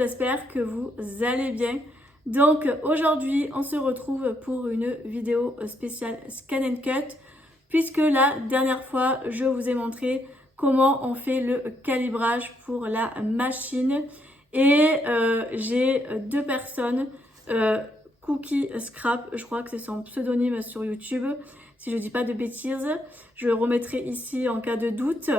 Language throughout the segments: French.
j'espère que vous allez bien. Donc aujourd'hui on se retrouve pour une vidéo spéciale Scan and Cut, puisque la dernière fois je vous ai montré comment on fait le calibrage pour la machine. Et j'ai deux personnes, Cookie Scrap, je crois que c'est son pseudonyme sur YouTube, si je dis pas de bêtises, je le remettrai ici en cas de doute.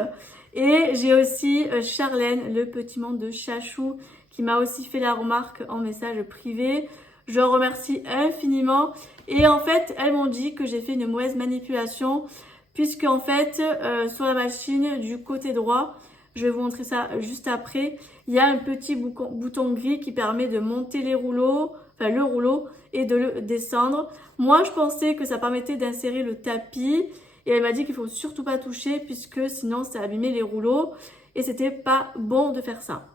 Et j'ai aussi Charlène, le petit monde de Chachou, qui m'a aussi fait la remarque en message privé. Je remercie infiniment. Et en fait, elles m'ont dit que j'ai fait une mauvaise manipulation, puisque en fait, sur la machine du côté droit, je vais vous montrer ça juste après, il y a un petit bouton gris qui permet de monter les rouleaux, enfin le rouleau, et de le descendre. Moi, je pensais que ça permettait d'insérer le tapis, et elle m'a dit qu'il faut surtout pas toucher, puisque sinon ça abîmait les rouleaux, et c'était pas bon de faire ça.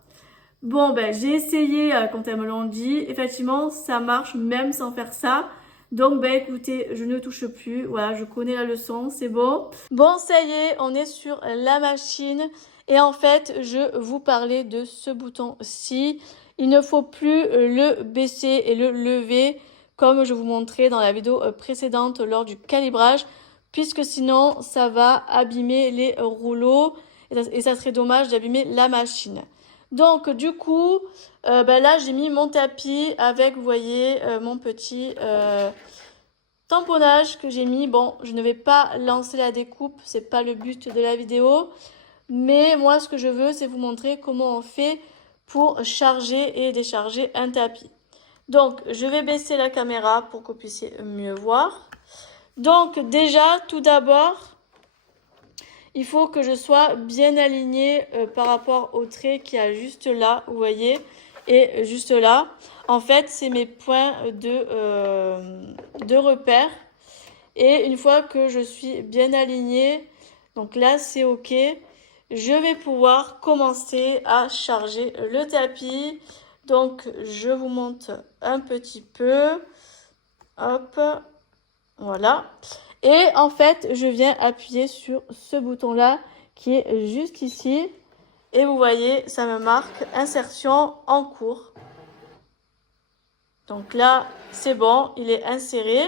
Bon, ben j'ai essayé quand elles me l'ont dit, effectivement ça marche même sans faire ça. Donc ben écoutez, je ne touche plus, voilà, je connais la leçon, c'est bon. Bon, ça y est, on est sur la machine. Et en fait, je vous parlais de ce bouton-ci. Il ne faut plus le baisser et le lever comme je vous montrais dans la vidéo précédente lors du calibrage, puisque sinon ça va abîmer les rouleaux et ça serait dommage d'abîmer la machine. Donc du coup, ben là j'ai mis mon tapis avec, vous voyez, mon petit tamponnage que j'ai mis. Bon, je ne vais pas lancer la découpe, c'est pas le but de la vidéo. Mais moi, ce que je veux, c'est vous montrer comment on fait pour charger et décharger un tapis. Donc, je vais baisser la caméra pour que vous puissiez mieux voir. Donc, déjà, tout d'abord, il faut que je sois bien alignée par rapport au trait qu'il y a juste là, vous voyez, et juste là. En fait, c'est mes points de repère. Et une fois que je suis bien alignée, donc là, c'est OK. Je vais pouvoir commencer à charger le tapis. Donc, je vous montre un petit peu. Hop, voilà. Et en fait, je viens appuyer sur ce bouton-là qui est juste ici. Et vous voyez, ça me marque insertion en cours. Donc là, c'est bon, il est inséré.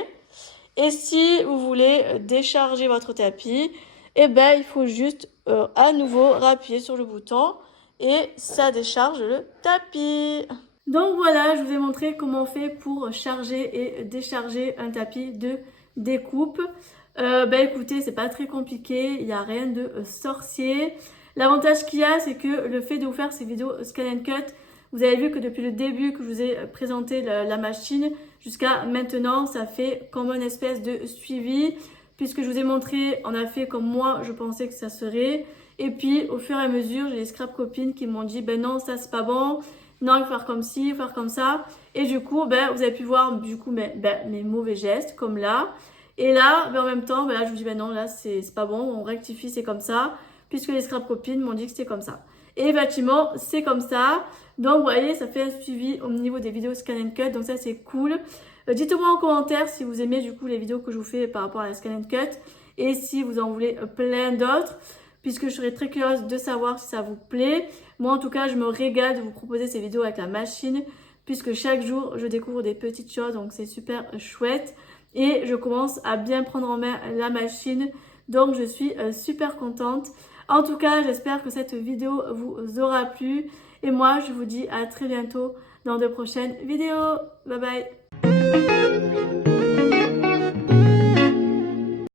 Et si vous voulez décharger votre tapis, eh ben, il faut juste à nouveau appuyer sur le bouton et ça décharge le tapis. Donc voilà, je vous ai montré comment on fait pour charger et décharger un tapis de découpe. Ben écoutez, c'est pas très compliqué, il n'y a rien de sorcier. L'avantage qu'il y a, c'est que le fait de vous faire ces vidéos Scan and Cut, vous avez vu que depuis le début que je vous ai présenté la machine jusqu'à maintenant, ça fait comme une espèce de suivi. Puisque je vous ai montré, on a fait comme moi, je pensais que ça serait. Et puis, au fur et à mesure, j'ai les scrap copines qui m'ont dit, ben non, ça c'est pas bon. Non, il faut faire comme ci, il faut faire comme ça. Et du coup, ben, vous avez pu voir du coup mes mauvais gestes, comme là. Et là, ben, en même temps, ben, là, je vous dis, ben non, là, c'est pas bon, on rectifie, c'est comme ça. Puisque les scrap copines m'ont dit que c'était comme ça. Et effectivement, c'est comme ça. Donc, vous voyez, ça fait un suivi au niveau des vidéos Scan and Cut. Donc, ça, c'est cool. Dites-moi en commentaire si vous aimez du coup les vidéos que je vous fais par rapport à la Scan and Cut. Et si vous en voulez plein d'autres. Puisque je serais très curieuse de savoir si ça vous plaît. Moi, en tout cas, je me régale de vous proposer ces vidéos avec la machine. Puisque chaque jour, je découvre des petites choses. Donc, c'est super chouette. Et je commence à bien prendre en main la machine. Donc, je suis super contente. En tout cas, j'espère que cette vidéo vous aura plu. Et moi, je vous dis à très bientôt dans de prochaines vidéos. Bye bye.